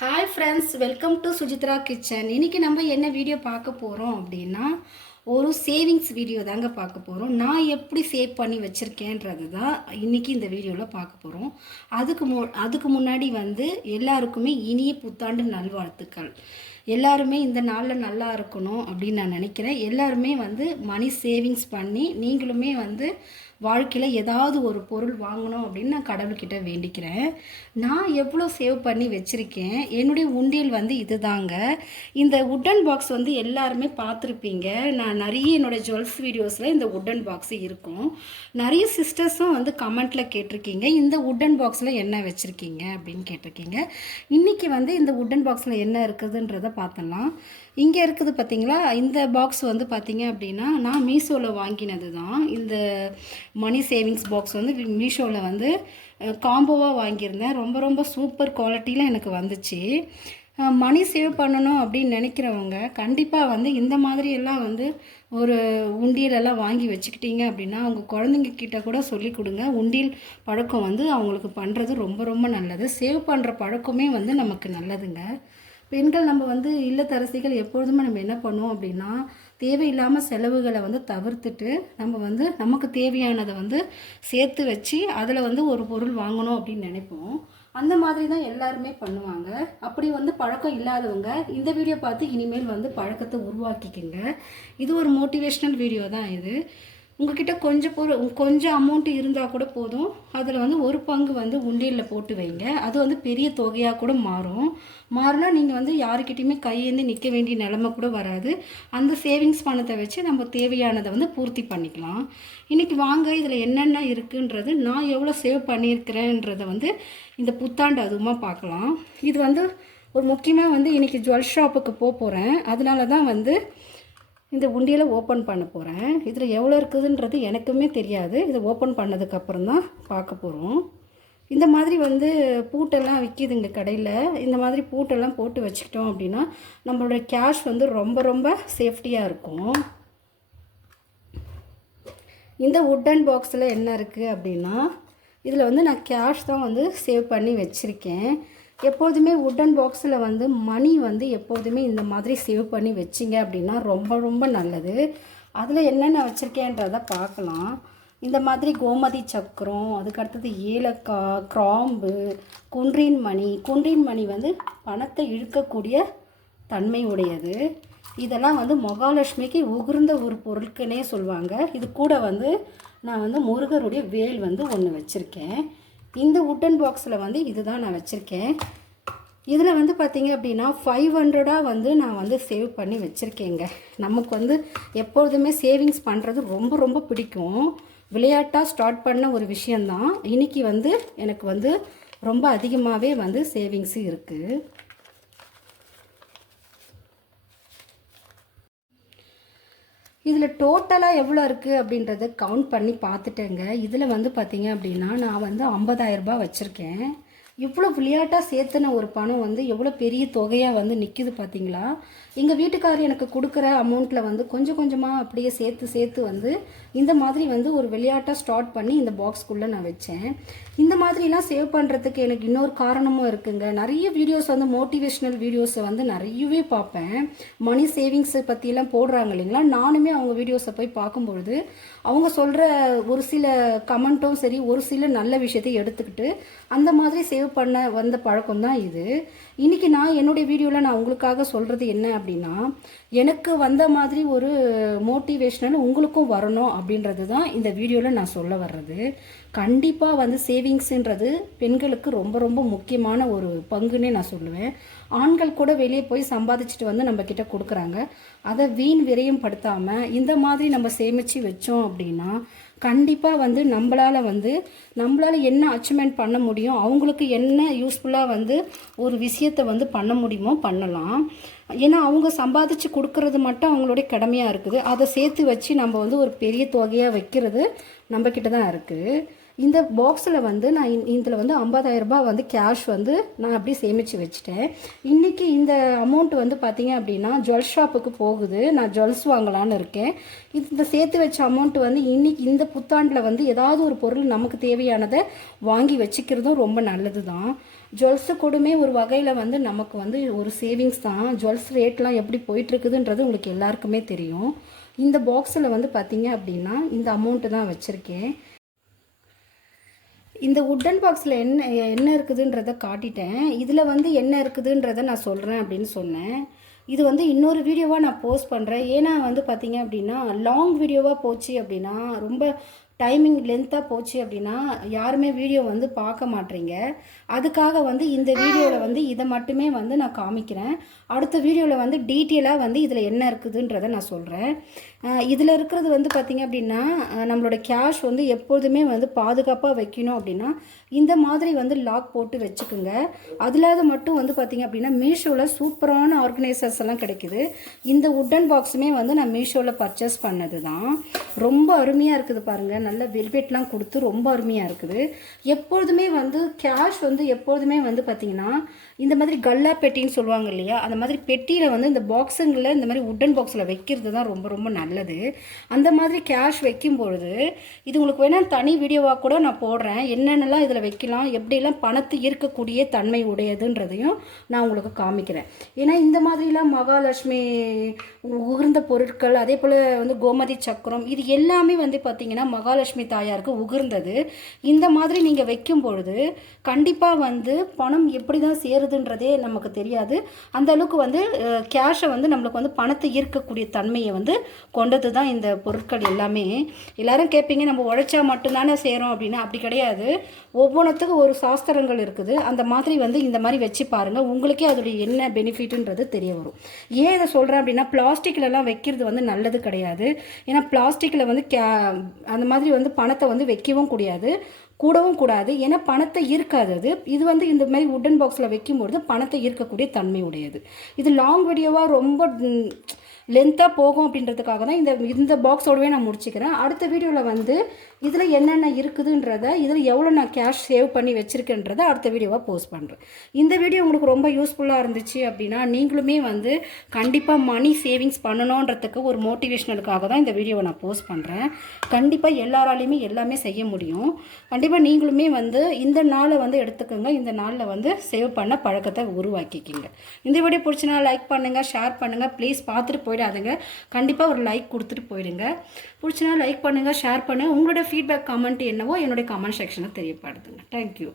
Hi friends welcome to Sujithra kitchen இன்றைக்கி நம்ம என்ன வீடியோ பார்க்க போகிறோம் அப்படின்னா ஒரு சேவிங்ஸ் வீடியோ தாங்க பார்க்க போகிறோம் நான் எப்படி சேவ் பண்ணி வச்சுருக்கேன்றது தான் இன்றைக்கி இந்த வீடியோவில் பார்க்க போகிறோம் அதுக்கு மு அதுக்கு முன்னாடி வந்து எல்லாருக்குமே இனிய புத்தாண்டு நல்வாழ்த்துக்கள். எல்லாருமே இந்த நாளில் நல்லா இருக்கணும் அப்படின்னு நான் நினைக்கிறேன். எல்லாருமே வந்து மணி சேவிங்ஸ் பண்ணி நீங்களுமே வந்து வாழ்க்கையில் ஏதாவது ஒரு பொருள் வாங்கணும் அப்படின்னு நான் கடவுள்கிட்ட வேண்டிக்கிறேன். நான் எவ்வளோ சேவ் பண்ணி வச்சுருக்கேன்? என்னுடைய உண்டியல் வந்து இதுதாங்க. இந்த உட்டன் பாக்ஸ் வந்து எல்லாருமே பார்த்துருப்பீங்க. நான் நிறைய என்னோடய ஜுவல்ஸ் வீடியோஸில் இந்த உட்டன் பாக்ஸ் இருக்கும். நிறைய சிஸ்டர்ஸும் வந்து கமெண்ட்டில் கேட்டிருக்கீங்க. இந்த உட்டன் பாக்ஸில் என்ன வச்சுருக்கீங்க அப்படின்னு கேட்டிருக்கீங்க. இன்றைக்கி வந்து இந்த உட்டன் பாக்ஸில் என்ன இருக்குதுன்றதை பார்த்தலாம் இங்கே இருக்குது பார்த்தீங்களா இந்த பாக்ஸ் வந்து பார்த்தீங்க அப்படின்னா நான் மீஷோவில் வாங்கினது தான் இந்த மணி சேவிங்ஸ் பாக்ஸ் வந்து மீஷோவில் வந்து காம்போவாக வாங்கியிருந்தேன். ரொம்ப ரொம்ப சூப்பர் குவாலிட்டியில் எனக்கு வந்துச்சு. மணி சேவ் பண்ணணும் அப்படின்னு நினைக்கிறவங்க கண்டிப்பாக வந்து இந்த மாதிரி எல்லாம் வந்து ஒரு உண்டியலெல்லாம் வாங்கி வச்சுக்கிட்டீங்க அப்படின்னா அவங்க குழந்தைங்க கிட்ட கூட சொல்லி கொடுங்க. உண்டியல் பழக்கம் வந்து அவங்களுக்கு பண்ணுறது ரொம்ப ரொம்ப நல்லது. சேவ் பண்ணுற பழக்கமே வந்து நமக்கு நல்லதுங்க. பெண்கள் நம்ம வந்து இல்லத்தரசிகள் எப்பொழுதுமே நம்ம என்ன பண்ணுவோம் அப்படின்னா தேவையில்லாமல் செலவுகளை வந்து தவிர்த்துட்டு நம்ம வந்து நமக்கு தேவையானதை வந்து சேர்த்து வச்சு அதில் வந்து ஒரு பொருள் வாங்கணும் அப்படின்னு நினைப்போம். அந்த மாதிரி தான் எல்லாருமே பண்ணுவாங்க. அப்படி வந்து பழக்கம் இல்லாதவங்க இந்த வீடியோ பார்த்து இனிமேல் வந்து பழக்கத்தை உருவாக்கிக்கங்க. இது ஒரு மோட்டிவேஷ்னல் வீடியோ தான் இது. உங்ககிட்ட கொஞ்சம் பொருள் கொஞ்சம் அமௌண்ட்டு இருந்தால் கூட போதும். அதில் வந்து ஒரு பங்கு வந்து உண்டியலில் போட்டு வைங்க. அது வந்து பெரிய தொகையாக கூட மாறும். மாறினா நீங்கள் வந்து யாருக்கிட்டையுமே கையேந்து நிற்க வேண்டிய நிலமை கூட வராது. அந்த சேவிங்ஸ் பணத்தை வச்சு நம்ம தேவையானதை வந்து பூர்த்தி பண்ணிக்கலாம். இன்றைக்கி வாங்க இதில் என்னென்ன இருக்குன்றது நான் எவ்வளோ சேவ் பண்ணியிருக்கிறேன்றதை வந்து இந்த புத்தாண்டு அதுவுமா பார்க்கலாம். இது வந்து ஒரு முக்கியமாக வந்து இன்றைக்கி ஜுவல் ஷாப்புக்கு போக போகிறேன் அதனால தான் வந்து இந்த உண்டியலை ஓப்பன் பண்ண போகிறேன் இதில் எவ்வளோ இருக்குதுன்றது எனக்குமே தெரியாது. இதை ஓப்பன் பண்ணதுக்கப்புறம் தான் பார்க்க போகிறோம் இந்த மாதிரி வந்து பூட்டெல்லாம் விற்கிதுங்க கடையில். இந்த மாதிரி பூட்டெல்லாம் போட்டு வச்சுக்கிட்டோம் அப்படின்னா நம்மளோட கேஷ் வந்து ரொம்ப ரொம்ப சேஃப்டியாக இருக்கும். இந்த உட்டன் பாக்ஸில் என்ன இருக்குது அப்படின்னா இதில் வந்து நான் கேஷ் தான் வந்து சேவ் பண்ணி வச்சுருக்கேன். எப்போதுமே உட்டன் பாக்ஸில் வந்து மணி வந்து எப்போதுமே இந்த மாதிரி சேவ் பண்ணி வச்சிங்க அப்படின்னா ரொம்ப ரொம்ப நல்லது. அதில் என்னென்ன வச்சுருக்கேன்றதை பார்க்கலாம். இந்த மாதிரி கோமதி சக்கரம் அதுக்கடுத்தது ஏலக்காய் கிராம்பு குன்றின் மணி. குன்றின் மணி வந்து பணத்தை இழுக்கக்கூடிய தன்மை உடையது. இதெல்லாம் வந்து மகாலட்சுமிக்கு உகர்ந்த ஒரு பொருட்கனே சொல்லுவாங்க இது கூட வந்து நான் வந்து முருகருடைய வேல் வந்து ஒன்று வச்சுருக்கேன். இந்த உட்டன் பாக்ஸில் வந்து இதுதான் நான் வச்சுருக்கேன். இதில் வந்து பார்த்திங்க அப்படின்னா ஃபைவ் ஹண்ட்ரடாக வந்து நான் வந்து சேவ் பண்ணி வச்சுருக்கேங்க. நமக்கு வந்து எப்பொழுதுமே சேவிங்ஸ் பண்ணுறது ரொம்ப ரொம்ப பிடிக்கும். விளையாட்டாக ஸ்டார்ட் பண்ண ஒரு விஷயந்தான் இன்றைக்கி வந்து எனக்கு வந்து ரொம்ப அதிகமாகவே வந்து சேவிங்ஸு இருக்குது இதில் டோட்டலாக எவ்வளோ இருக்குது அப்படின்றத கவுண்ட் பண்ணி பார்த்துட்டேங்க. இதில் வந்து பார்த்தீங்க அப்படின்னா நான் வந்து ஐம்பதாயிரரூபா வச்சுருக்கேன். இவ்வளோ விளையாட்டாக சேர்த்துன ஒரு பணம் வந்து எவ்வளோ பெரிய தொகையாக வந்து நிற்கிது பார்த்தீங்களா எங்கள் வீட்டுக்காரர் எனக்கு கொடுக்குற அமௌண்ட்டில் வந்து கொஞ்சம் கொஞ்சமாக அப்படியே சேர்த்து சேர்த்து வந்து இந்த மாதிரி வந்து ஒரு விளையாட்டாக ஸ்டார்ட் பண்ணி இந்த பாக்ஸ்க்குள்ளே நான் வச்சேன். இந்த மாதிரிலாம் சேவ் பண்ணுறதுக்கு எனக்கு இன்னொரு காரணமும் இருக்குங்க. நிறைய வீடியோஸ் வந்து மோட்டிவேஷ்னல் வீடியோஸை வந்து நிறையவே பார்ப்பேன். மணி சேவிங்ஸை பற்றிலாம் போடுறாங்க இல்லைங்களா? நானுமே அவங்க வீடியோஸை போய் பார்க்கும்பொழுது அவங்க சொல்கிற ஒரு சில கமெண்ட்டும் சரி ஒரு சில நல்ல விஷயத்தை எடுத்துக்கிட்டு அந்த மாதிரி சேவ் பண்ண வந்த பழக்கம் தான் இது. இன்றைக்கி நான் என்னுடைய வீடியோவில் நான் உங்களுக்காக சொல்கிறது என்ன அப்படின்னா எனக்கு வந்த மாதிரி ஒரு மோட்டிவேஷ்னல் உங்களுக்கும் வரணும் அப்படின்றது தான் இந்த வீடியோவில் நான் சொல்ல வர்றது. கண்டிப்பாக வந்து சேவிங்ஸுன்றது பெண்களுக்கு ரொம்ப ரொம்ப முக்கியமான ஒரு பங்குன்னே நான் சொல்லுவேன். ஆண்கள் கூட வெளியே போய் சம்பாதிச்சுட்டு வந்து நம்ம கிட்ட கொடுக்குறாங்க. அதை வீண் விரயம் படுத்தாமல் இந்த மாதிரி நம்ம சேமித்து வச்சோம் அப்படின்னா கண்டிப்பாக வந்து நம்மளால் வந்து நம்மளால் என்ன அச்சீவ்மெண்ட் பண்ண முடியும் அவங்களுக்கு என்ன யூஸ்ஃபுல்லாக வந்து ஒரு விஷயத்தை வந்து பண்ண முடியுமோ பண்ணலாம். ஏன்னா அவங்க சம்பாதிச்சு கொடுக்கறது மட்டும் அவங்களுடைய கடமையாக இருக்குது. அதை சேர்த்து வச்சு நம்ம வந்து ஒரு பெரிய தொகையாக வைக்கிறது நம்மக்கிட்ட தான் இருக்குது இந்த பாக்ஸில் வந்து நான் இதில் வந்து ஐம்பதாயிரம் ரூபாய் வந்து கேஷ் வந்து நான் அப்படியே சேமித்து வச்சுட்டேன். இன்றைக்கி இந்த அமௌண்ட் வந்து பார்த்திங்க அப்படின்னா ஜுவல் ஷாப்புக்கு போகுது. நான் ஜுவல்ஸ் வாங்கலான்னு இருக்கேன். இது இந்த சேர்த்து வச்ச அமௌண்ட் வந்து இன்றைக்கி இந்த புத்தாண்டில் வந்து ஏதாவது ஒரு பொருள் நமக்கு தேவையானதை வாங்கி வச்சுக்கிறதும் ரொம்ப நல்லது தான் ஜுவல்ஸு கூடமே ஒரு வகையில் வந்து நமக்கு வந்து ஒரு சேவிங்ஸ் தான். ஜுவல்ஸ் ரேட்லாம் எப்படி போயிட்டுருக்குதுன்றது உங்களுக்கு எல்லாருக்குமே தெரியும். இந்த பாக்ஸில் வந்து பார்த்திங்க அப்படின்னா இந்த அமௌண்ட்டு தான் வச்சுருக்கேன். இந்த உட்டன் பாக்ஸில் என்ன என்ன இருக்குதுன்றதை காட்டிட்டேன். இதில் வந்து என்ன இருக்குதுன்றதை நான் சொல்கிறேன் அப்படின்னு சொன்னேன். இது வந்து இன்னொரு வீடியோவாக நான் போஸ்ட் பண்ணுறேன் ஏன்னா வந்து பார்த்தீங்க அப்படின்னா லாங் வீடியோவாக போச்சு அப்படின்னா ரொம்ப டைமிங் லென்த்தாக போச்சு அப்படின்னா யாருமே வீடியோ வந்து பார்க்க மாட்றீங்க அதுக்காக வந்து இந்த வீடியோவில் வந்து இதை மட்டுமே வந்து நான் காமிக்கிறேன். அடுத்த வீடியோவில் வந்து டீட்டெயிலாக வந்து இதில் என்ன இருக்குதுன்றதை நான் சொல்கிறேன் இதில் இருக்கிறது வந்து பார்த்திங்க அப்படின்னா நம்மளோட கேஷ் வந்து எப்பொழுதுமே வந்து பாதுகாப்பாக வைக்கணும் அப்படின்னா இந்த மாதிரி வந்து லாக் போட்டு வச்சுக்குங்க. அதில்லாத மட்டும் வந்து பார்த்திங்க அப்படின்னா மீஷோவில் சூப்பரான ஆர்கனைசர்ஸ் எல்லாம் கிடைக்குது. இந்த உட்டன் பாக்ஸுமே வந்து நான் மீஷோவில் பர்ச்சேஸ் பண்ணது தான் ரொம்ப அருமையாக இருக்குது பாருங்கள் நல்ல வெல்வெட்லாம் கொடுத்து ரொம்ப அருமையாக இருக்குது. எப்பொழுதுமே வந்து கேஷ் வந்து எப்பொழுதுமே வந்து பார்த்திங்கன்னா இந்த மாதிரி கல்லா பெட்டின்னு சொல்லுவாங்க இல்லையா? அந்த மாதிரி பெட்டியில் வந்து இந்த பாக்ஸுங்களில் இந்த மாதிரி உட்டன் பாக்ஸில் வைக்கிறது தான் ரொம்ப ரொம்ப நல்லது. அந்த மாதிரி கேஷ் வைக்கும் பொழுது இது உங்களுக்கு வேணால் தனி வீடியோவாக கூட நான் போடுறேன். என்னென்னலாம் இதில் வைக்கலாம் எப்படிலாம் பணத்தை ஈர்க்கக்கூடிய தன்மை உடையதுன்றதையும் நான் உங்களுக்கு காமிக்கிறேன். ஏன்னா இந்த மாதிரிலாம் மகாலட்சுமி உகர்ந்த பொருட்கள் அதே போல் வந்து கோமதி சக்கரம் இது எல்லாமே வந்து பார்த்திங்கன்னா மகாலட்சுமி தாயாருக்கு உகர்ந்தது. இந்த மாதிரி நீங்கள் வைக்கும் பொழுது கண்டிப்பாக வந்து பணம் எப்படி தான் சேருதுன்றதே நமக்கு தெரியாது. அந்த அளவுக்கு வந்து கேஷை வந்து நம்மளுக்கு வந்து பணத்தை ஈர்க்கக்கூடிய தன்மையை வந்து கொண்டது தான் இந்த பொருட்கள் எல்லாமே. எல்லாரும் கேட்பீங்க நம்ம உழைச்சா மட்டும்தானே சேரும் அப்படின்னா. அப்படி கிடையாது. ஒவ்வொன்றுத்துக்கும் ஒரு சாஸ்திரங்கள் இருக்குது. அந்த மாதிரி வந்து இந்த மாதிரி வச்சு பாருங்கள் உங்களுக்கே அதோடைய என்ன பெனிஃபிட்டுன்றது தெரிய வரும். ஏன் இதை சொல்கிறேன் அப்படின்னா பிளாஸ்டிக்லலாம் வைக்கிறது வந்து நல்லது கிடையாது. ஏன்னா பிளாஸ்டிக்கில் வந்து கே அந்த மாதிரி வந்து பணத்தை வந்து வைக்கவும் கூடாது கூடவும் கூடாது. ஏன்னா பணத்தை ஈர்க்காது அது. இது வந்து இந்த மாதிரி உட்டன் பாக்ஸில் வைக்கும்பொழுது பணத்தை ஈர்க்கக்கூடிய தன்மை உடையது. இது லாங் வீடியோவாக ரொம்ப லென்த்தாக போகும் அப்படின்றதுக்காக தான் இந்த இந்த பாக்ஸோடவே நான் முடிச்சுக்கிறேன். அடுத்த வீடியோவில் வந்து இதில் என்னென்ன இருக்குதுன்றத இதில் எவ்வளோ நான் கேஷ் சேவ் பண்ணி வச்சுருக்கேன்றதை அடுத்த வீடியோவாக போஸ்ட் பண்ணுறேன் இந்த வீடியோ உங்களுக்கு ரொம்ப யூஸ்ஃபுல்லாக இருந்துச்சு அப்படின்னா நீங்களுமே வந்து கண்டிப்பாக மணி சேவிங்ஸ் பண்ணணுன்றதுக்கு ஒரு மோட்டிவேஷனலுக்காக தான் இந்த வீடியோவை நான் போஸ்ட் பண்ணுறேன் கண்டிப்பாக எல்லாராலையுமே எல்லாமே செய்ய முடியும். கண்டிப்பாக நீங்களுமே வந்து இந்த நாளை வந்து எடுத்துக்கோங்க. இந்த நாளில் வந்து சேவ் பண்ண பழக்கத்தை உருவாக்கிக்கிங்க. இந்த வீடியோ பிடிச்சினா லைக் பண்ணுங்கள் ஷேர் பண்ணுங்கள் ப்ளீஸ் பார்த்துட்டு போயிடாதுங்க. கண்டிப்பாக ஒரு லைக் கொடுத்துட்டு போயிடுங்க. பிடிச்சினா லைக் பண்ணுங்கள் ஷேர் பண்ணுங்கள் உங்களோட ஃபீட்பேக் கமெண்ட் என்னவோ என்னுடைய கமெண்ட் செக்ஷனில் தெரியப்படுத்துங்க. தேங்க்யூ